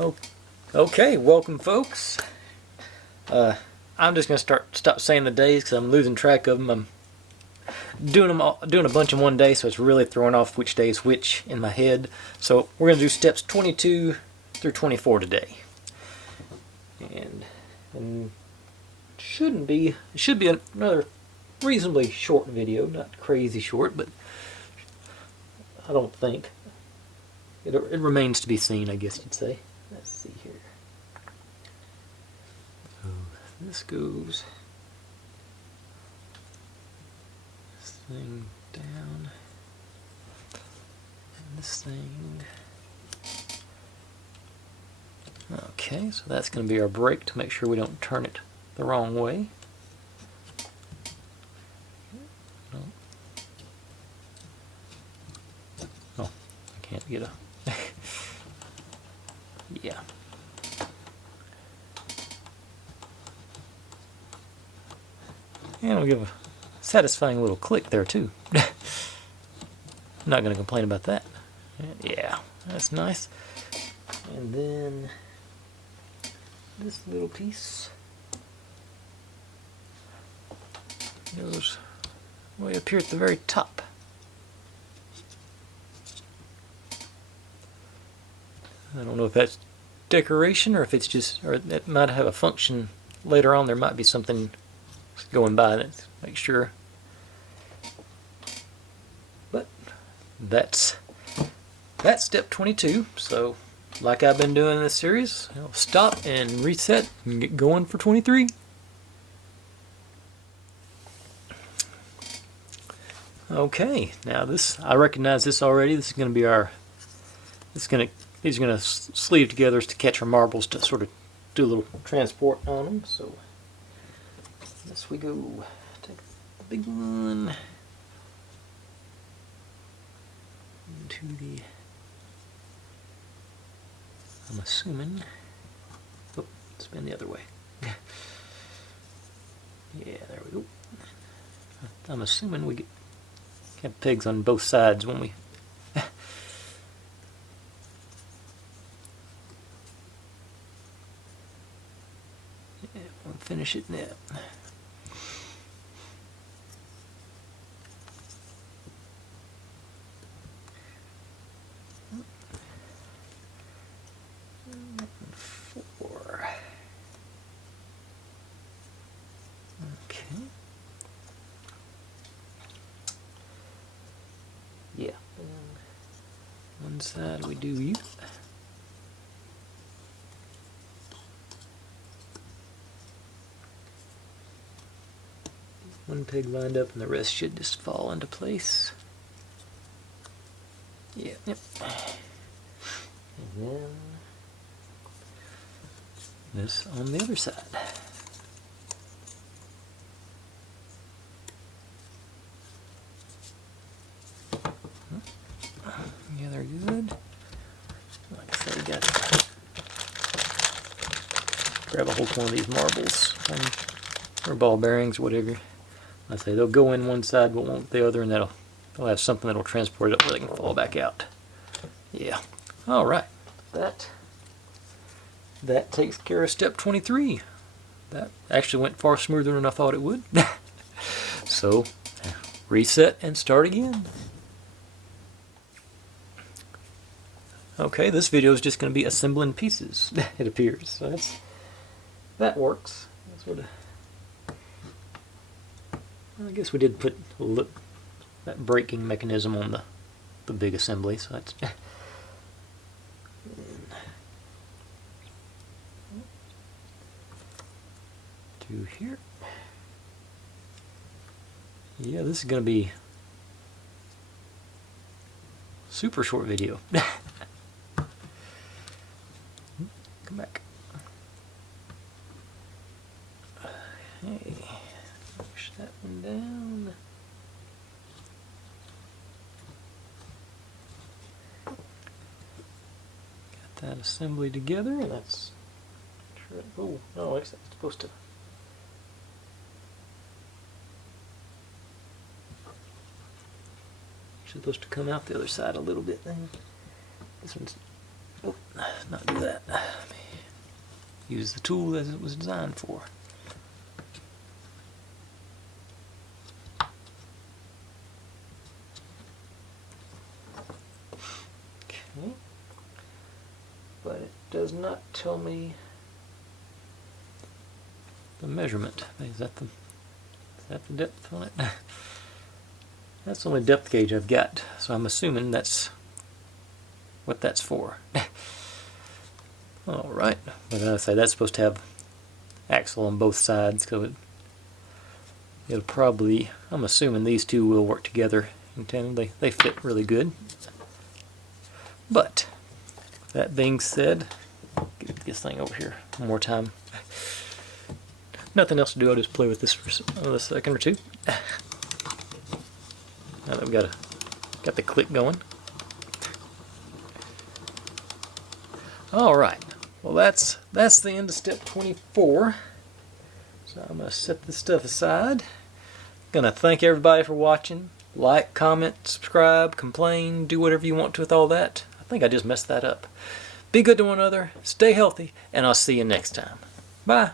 Oh, okay, welcome folks. I'm just gonna stop saying the days because I'm losing track of them. I'm doing a bunch in one day, so it's really throwing off which day is which in my head. So we're gonna do steps 22 through 24 today, and it should be another reasonably short video, not crazy short, but I don't think it remains to be seen, I guess you'd say. Let's see here. So this goes this thing down, and this thing. Okay, so that's going to be our brake to make sure we don't turn it the wrong way. No. Oh, I can't get a... yeah. And we'll give a satisfying little click there too. I'm not going to complain about that. Yeah, that's nice. And then this little piece goes way up here at the very top. I don't know if that's decoration or if it's just, or it might have a function later on. There might be something going by that make sure. But that's step 22. So like I've been doing in this series, I'll stop and reset and get going for 23. Okay, now this, I recognize this already. This is going to be our, these are going to sleeve together to catch our marbles to sort of do a little transport on them. So this we go. Take the big one into the, I'm assuming, oh, spin the other way. Yeah, there we go. I'm assuming we have pegs on both sides when we we'll finish it now. Okay. Yeah. One side we do you. One peg lined up and the rest should just fall into place. Yeah, yep. And then this on the other side. Yeah, they're good. Like I said, got to grab a hold of one of these marbles or ball bearings, whatever. I say they'll go in one side but won't the other, and they'll have something that'll transport it up where they can fall back out. Yeah. All right. That takes care of step 23. That actually went far smoother than I thought it would. So, reset and start again. Okay, this video is just going to be assembling pieces, it appears. So that works. That's what I guess we did put that braking mechanism on the big assembly, so that's to here. Yeah, this is going to be super short video. Come back. Okay, push that one down. Got that assembly together, and that's. Oh no, it's supposed to. Supposed to come out the other side a little bit then. This one's Oh, not do that. Use the tool as it was designed for. Okay. But it does not tell me the measurement. Is that the depth on it? That's the only depth gauge I've got, so I'm assuming that's what that's for. Alright, but I say that's supposed to have axle on both sides, so it'll probably, I'm assuming these two will work together in tandem. They fit really good. But that being said, get this thing over here one more time. Nothing else to do, I'll just play with this for a second or two. Now that we've got the click going. Alright, well that's the end of step 24. So I'm going to set this stuff aside. Gonna thank everybody for watching. Like, comment, subscribe, complain, do whatever you want to with all that. I think I just messed that up. Be good to one another, stay healthy, and I'll see you next time. Bye.